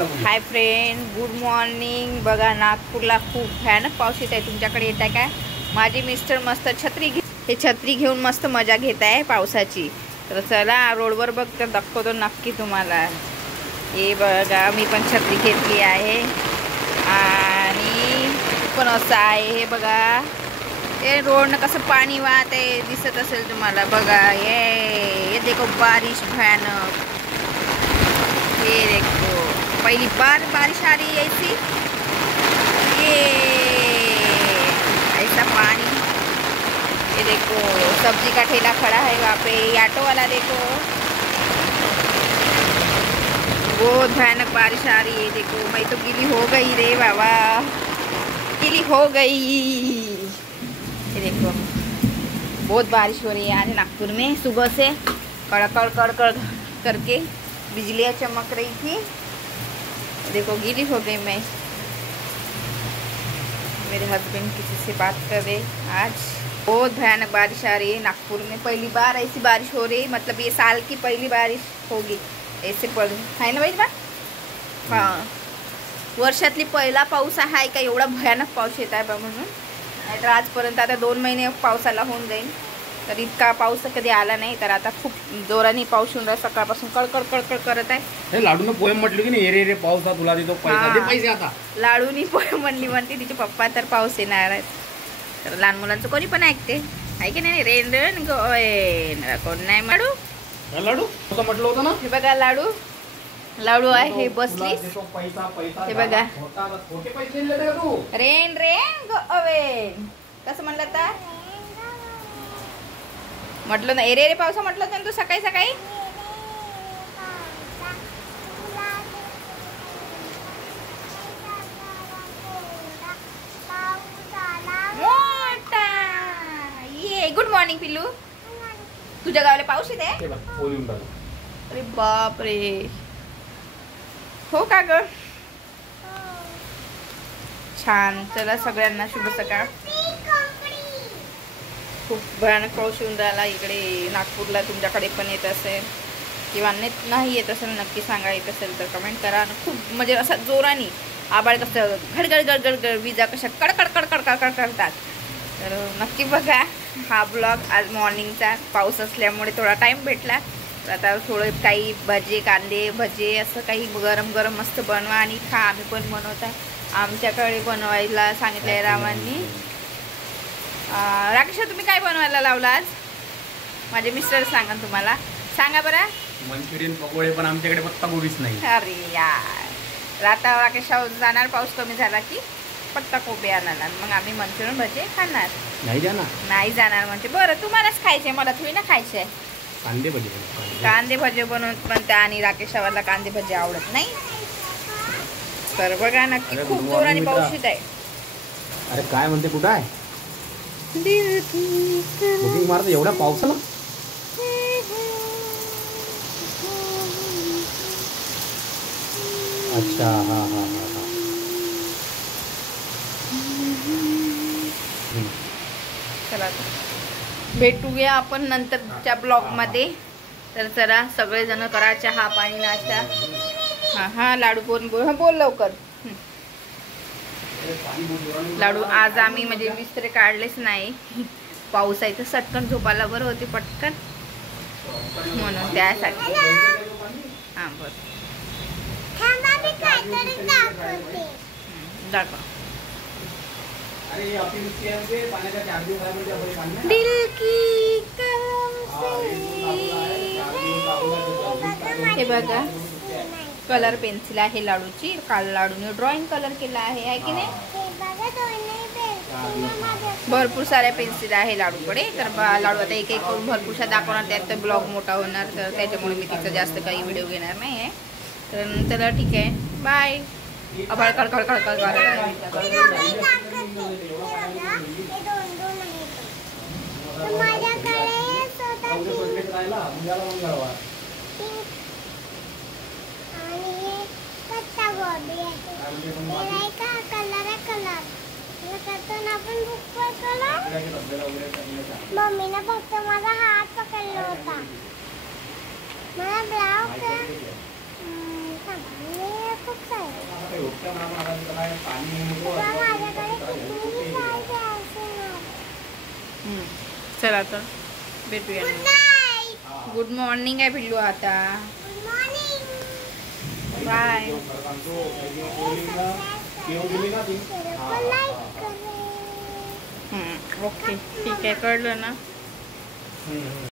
Hi friend, good morning. बघा नागपूरला खूप भयानक पाऊस येत आहे. तुमच्याकडे येत आहे काय? माझे मिस्टर मस्त छत्री घेऊन मस्त मजा घेत आहे पावसाची. तर चला रोडवर बघ तर दाखवतो नक्की तुम्हाला. हे बघा मी पण छत्री घेतली आहे आणि पण असं आहे. हे बघा ते रोडनं कसं पाणी वाहत आहे दिसत असेल तुम्हाला. बघा ये देखो बारिश भयानक. ये देखो पहली बार बारिश आ रही है ऐसी. ये ऐसा पानी. ये देखो सब्जी का ठेला खड़ा है वहाँ पे. ऑटो वाला देखो. बहुत भयानक बारिश आ रही है. देखो मैं तो गीली हो गई रे बाबा, गीली हो गई. ये देखो बहुत बारिश हो रही है आज नागपुर में. सुबह से कड़कड़ कड़कड़ करके बिजलियाँ चमक रही थी. देखो गीली हो गई मैं. मेरे हस्बैंड किसी से बात कर रहे. आज बहुत भयानक बारिश आ रही है नागपुर में. पहली बार ऐसी बारिश हो रही है. मतलब ये साल की पहली बारिश होगी ऐसे पड़ है ना भाई बा. हाँ, वर्षातली पहिला पाऊस आहे का एवढा भयानक पाऊस येत आहे बा. म्हणून नाहीतर आजपर्यंत आता 2 महिने पावसाला होऊन जाईल. तर इतका पाऊस कधी आला नाही. तर आता खूप जोराने पाऊस येऊन राहिला. सकाळपासून कळकड कळकड करत आहे. हे लाडून पोएम म्हटलं की नाही, एरे रे पावसा तुला देतो पैसा. दे पैसे आता. लाडूनी पोएम म्हणते तिचे पप्पा. तर पाऊस येणार आहे. तर लहान मुलांचं कोणी पण ऐकते आहे की नाही. रेन रेन गोयन कोण नाही. लाडू लाडू असं म्हटलं होतं ना. हे बघा लाडू लाडू आहे. हे बसली. हे बघा रेन रेन गोवेन कसं म्हणलं तर म्हटलं ना. एरे रे पावसा म्हटलं ना तू सकाळी सकाळी. मोठा ये गुड मॉर्निंग पिल्लू. तुझ्या गावाला पाऊस येते. अरे बाप रे. हो का ग. छान. चला सगळ्यांना शुभ सकाळ. खूप भयानक पाऊस येऊन राहिला इकडे नागपूरला. तुमच्याकडे पण येत असेल किंवा नाही येत असेल नक्की सांगा. येत असेल तर कमेंट करा. खूप म्हणजे असं जोराने आबाळ कसं घडघड गडगड विजा कशा कडकड कडकड कडकड करतात. तर नक्की बघा हा ब्लॉग. आज मॉर्निंगचा पाऊस असल्यामुळे थोडा टाईम भेटला. तर आता थोडं काही भजे कांदे भजे असं काही गरम गरम मस्त बनवा आणि खा. आम्ही पण बनवत आहे. आमच्याकडे बनवायला सांगितलं आहे रामांनी. राकेश तुम्ही काय बनवायला लावला आज? माझे मिस्टर सांगा तुम्हाला. सांगा बरं. मंचुरियन पकोडे. पण आमच्याकडे पत्ता गोबीच नाही. अरे यार. आता राकेश जाणार पाऊस कमी झाला की पत्ता कोबी आणणार. मग आम्ही मंचुरियन भजे खाणार. नाही जाणार म्हणजे बरं तुम्हालाच खायचे मला थोडी ना खायचे. कांदे भजे बनवत पण त्या आणि राकेशावाला कांदे भजे आवडत नाही. तर बघा नक्की खूप जोराने पाऊस येत आहे. अरे काय म्हणते कुठं आहे बुकिंग मारत एवढ्या पावसाला. अच्छा हा हा हा हा. चला भेटूया आपण नंतरच्या ब्लॉग मध्ये. तर चला सगळेजण करा चहा पाणी नाश्ता. हा हा लाडू बोल लवकर. लाडू आज आम्ही म्हणजे बिस्तरे काढलेच नाही. पाऊस आहे तर सटकन झोपायला बरं होते पटकन म्हणून त्यासाठी. हा बरं दाखव. दिल की हे बघा कलर पेन्सिल आहे लाडूची. काल लाडूने ड्रॉइंग कलर केला आहे की नाही. भरपूर साऱ्या पेन्सिल आहे लाडूकडे. तर लाडू आता एक एक करून भरपूरशा दाखवणार. त्यात ब्लॉग मोठा होणार. तर त्याच्यामुळे मी तिचं जास्त काही व्हिडिओ घेणार नाही आहे. तर चला ठीक आहे बाय. आभाळ कळकळ कळकळ मम्मीने फक्त माझा हात पकडला होता. मला ब्लाउज खूप झोपत्या म्हणा, पण आता तिथं काय पाणी नको तुला असं. माझ्याकडे किती पाहिजे असेल ना. चला तर भेटूया. Good night. हा. गुड मॉर्निंग आहे पिल्लू आता. Good morning. बाय. खरं सांगतो, काही दिवस बोलली ना, केव गेली ना ती. हा, हा, लाईक हा. करेल. ओके ठीक आहे, कळलं ना. हम्म.